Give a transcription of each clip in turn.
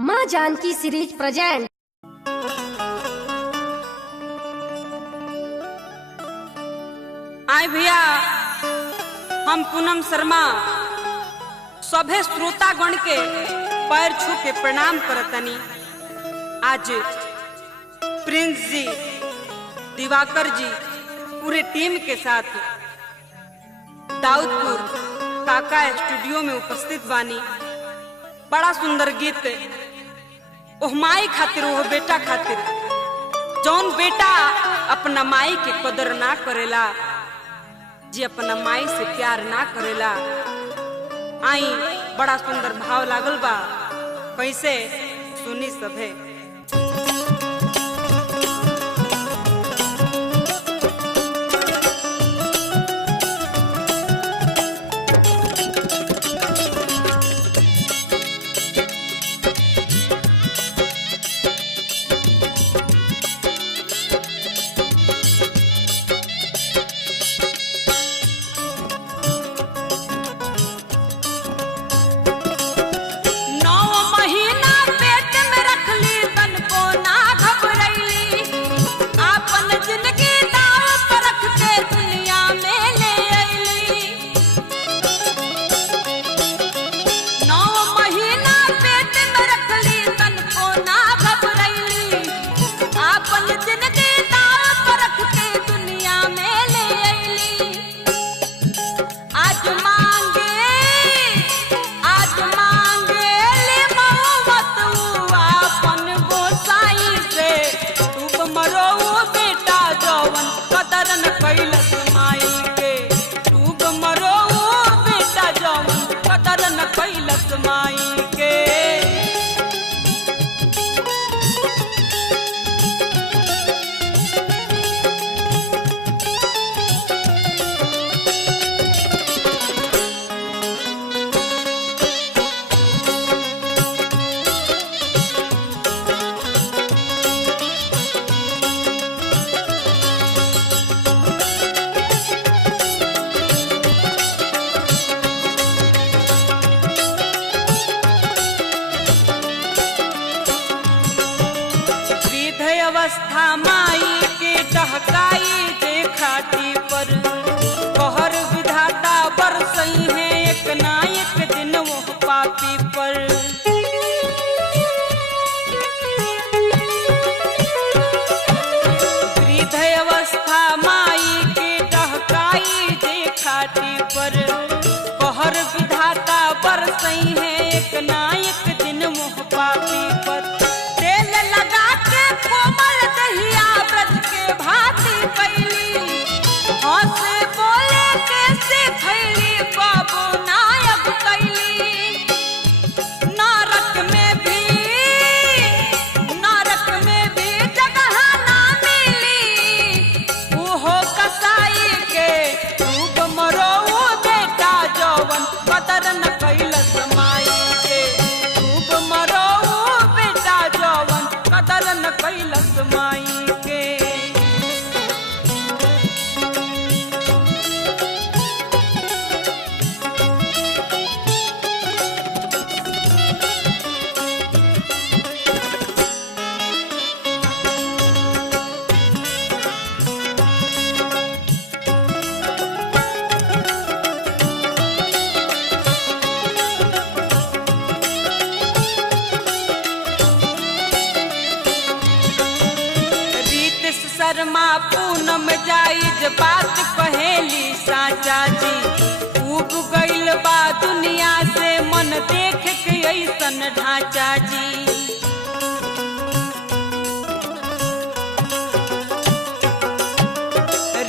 माँ Janaki series present. आए भैया, हम पूनम शर्मा सभे श्रोतागण के पैर छू के प्रणाम करतनी। आज प्रिंस जी, दिवाकर जी, पूरे टीम के साथ दाऊदपुर काका स्टूडियो में उपस्थित बानी। बड़ा सुंदर गीत ओह माई खातिर, ओह बेटा खातिर, जौन बेटा अपना माई के कदर ना करेला, जी अपना माई से प्यार ना करेला। आई बड़ा सुंदर भाव लागल बा, कैसे सुनी सभे। अवस्था माई के टहकाई जे खाटी पर, कहर विधाता बरसई है एक ना एक दिन वो पापी पर। वृद्ध अवस्था माई के टहकाई जे खाटी पर, कहर विधाता बरसई है एक ना एक दिन वो पापी पर। तेल लगा के कोमल दहिया व्रत के भांति कैली, हंसे बोले कैसे खैली बाबू नायक कैली। नरक में भी जगह ना मिली, उहो कसाई के डूब मरो बेटा जवन कदर न कैलस माई के। डूब मरो बेटा जवन कदर न कैलस माई के। शर्मा पूनम जायज बात कहेली साचा जी। उब गइल बा दुनिया से मन देख के ऐसन ढांचा जी।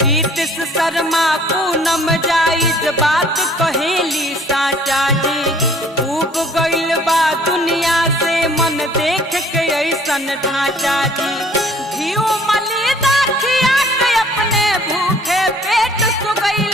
रीतिश शर्मा पूनम जायज बात कहेली साचा जी। उब गइल बा दुनिया से मन देख के ऐसन ढांचा जी। घिउ मलिदा खिया के अपने भूखे पेट सुगई